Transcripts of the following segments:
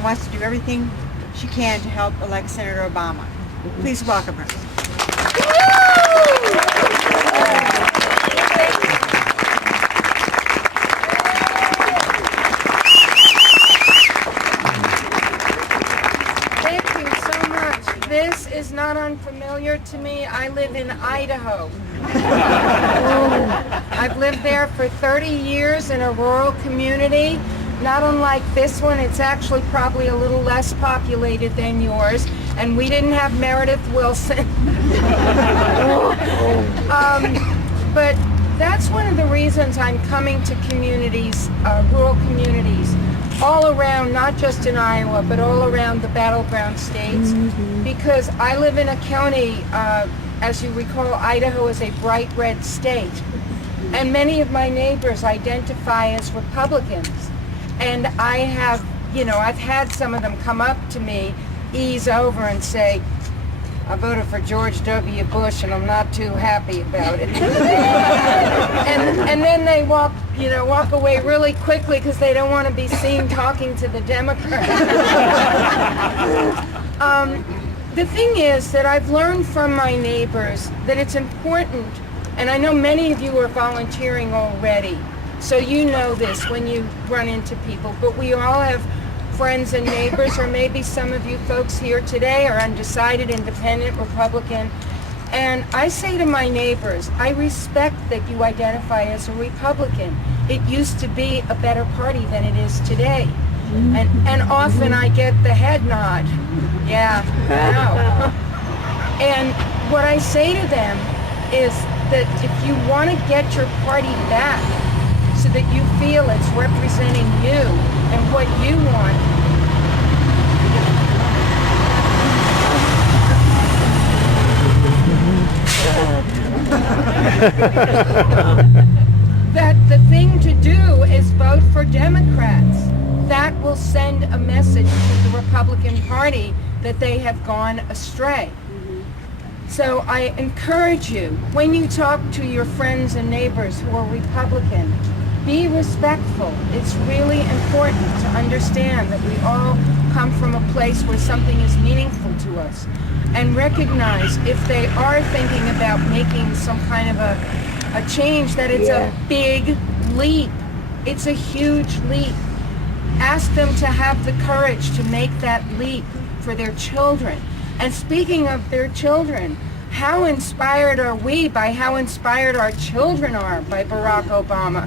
and wants to do everything she can to help elect Senator Obama. Please welcome her. Thank you so much. This is not unfamiliar to me. I live in Idaho. I've lived there for 30 years in a rural community. Not unlike this one, it's actually probably a little less populated than yours, and we didn't have Meredith Wilson. But that's one of the reasons I'm coming to communities, rural communities, all around, not just in Iowa, but all around the battleground states, because I live in a county, as you recall, Idaho is a bright red state, and many of my neighbors identify as Republicans. And I have, I've had some of them come up to me, ease over and say, I voted for George W. Bush and I'm not too happy about it. and then they walk away really quickly because they don't want to be seen talking to the Democrats. The thing is that I've learned from my neighbors that it's important, and I know many of you are volunteering already, so you know this when you run into people, but we all have friends and neighbors, or maybe some of you folks here today are undecided, independent, Republican. And I say to my neighbors, I respect that you identify as a Republican. It used to be a better party than it is today. And often I get the head nod. Yeah, I know. And what I say to them is that if you want to get your party back, so that you feel it's representing you and what you want. That the thing to do is vote for Democrats. That will send a message to the Republican Party that they have gone astray. So I encourage you, when you talk to your friends and neighbors who are Republican, be respectful. It's really important to understand that we all come from a place where something is meaningful to us. And recognize if they are thinking about making some kind of a change, that it's a big leap. It's a huge leap. Ask them to have the courage to make that leap for their children. And speaking of their children, how inspired are we by how inspired our children are by Barack Obama?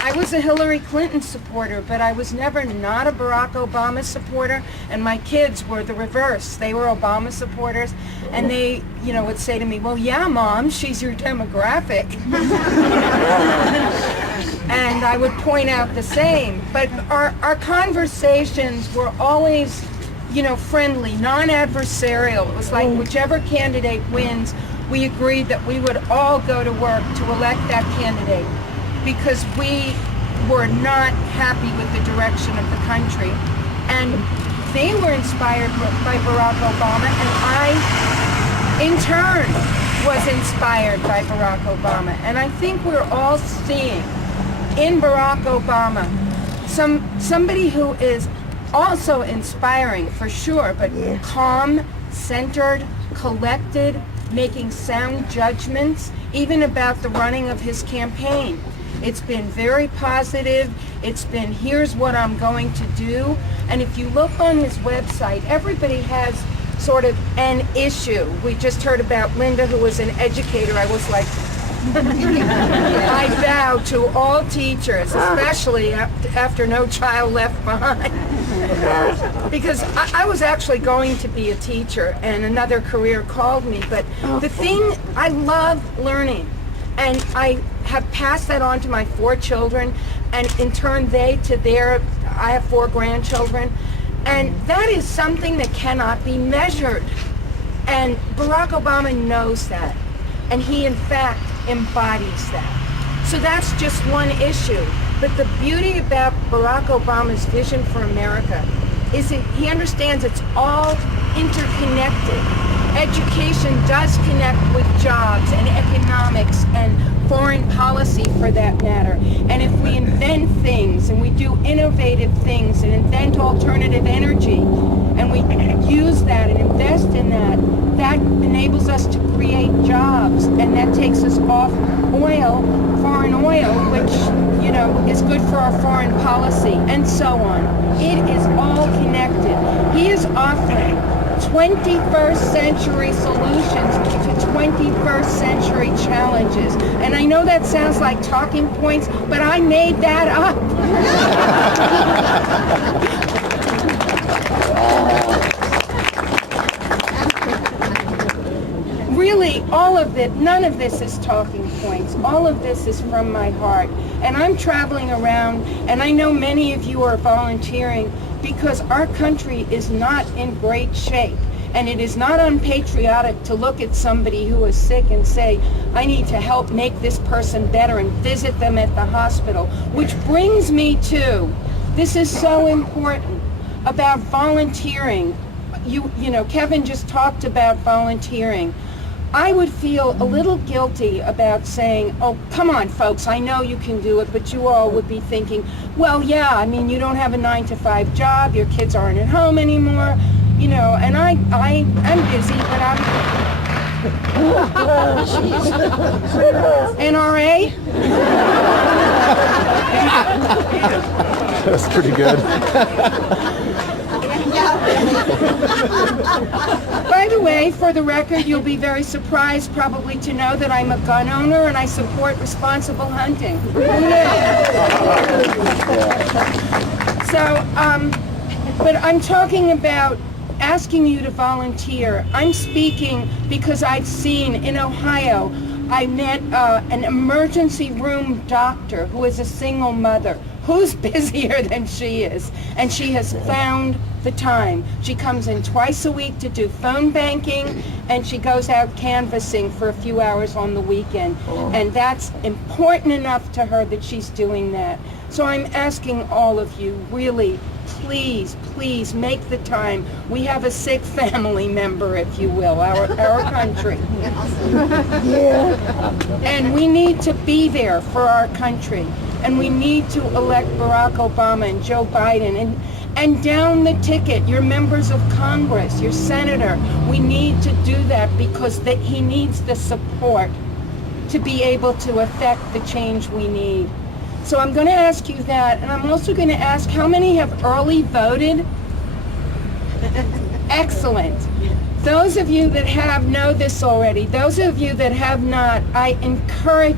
I was a Hillary Clinton supporter, but I was never not a Barack Obama supporter, and my kids were the reverse. They were Obama supporters, and they, would say to me, well, yeah, Mom, she's your demographic. And I would point out the same. But our conversations were always, friendly, non-adversarial. It was like whichever candidate wins, we agreed that we would all go to work to elect that candidate because we were not happy with the direction of the country. And they were inspired by Barack Obama, and I, in turn, was inspired by Barack Obama. And I think we're all seeing in Barack Obama somebody who is also inspiring for sure, but calm, centered, collected, making sound judgments, even about the running of his campaign. It's been very positive. It's been, here's what I'm going to do. And if you look on his website, everybody has sort of an issue. We just heard about Linda, who was an educator. I was like, I vow to all teachers, especially after No Child Left Behind, because I was actually going to be a teacher and another career called me, but the thing, I love learning, and I have passed that on to my 4 children, and in turn I have 4 grandchildren, and that is something that cannot be measured, and Barack Obama knows that, and he in fact embodies that. So that's just one issue. But the beauty about Barack Obama's vision for America is that he understands it's all interconnected. education does connect with jobs and economics and foreign policy for that matter. And if we invent things and we do innovative things and invent alternative energy and we use that and invest in that, that enables us to create jobs, and that takes us off oil, foreign oil, which, you know, is good for our foreign policy, and so on. It is all connected. He is offering 21st century solutions to 21st century challenges. And I know that sounds like talking points, but I made that up. Really, all of it, none of this is talking points. All of this is from my heart. And I'm traveling around, and I know many of you are volunteering because our country is not in great shape. And it is not unpatriotic to look at somebody who is sick and say, I need to help make this person better, and visit them at the hospital. Which brings me to, this is so important, about volunteering. You know, Kevin just talked about volunteering. I would feel a little guilty about saying, oh, come on, folks, I know you can do it, but you all would be thinking, well, yeah, I mean, you don't have a 9-to-5 job, your kids aren't at home anymore, you know, and I'm busy, but I'm... NRA? That's pretty good. By the way, for the record, you'll be very surprised probably to know that I'm a gun owner and I support responsible hunting. So, but I'm talking about asking you to volunteer. I'm speaking because I've seen in Ohio, I met an emergency room doctor who is a single mother who's busier than she is, and she has found the time. She comes in twice a week to do phone banking, and she goes out canvassing for a few hours on the weekend. And that's important enough to her that she's doing that. So I'm asking all of you, really, please, please make the time. We have a sick family member, if you will, our country. And we need to be there for our country. And we need to elect Barack Obama and Joe Biden and down the ticket, your members of Congress, your senator. We need to do that because he needs the support to be able to affect the change we need. So I'm going to ask you that, and I'm also going to ask how many have early voted? Excellent. Those of you that have know this already. Those of you that have not, I encourage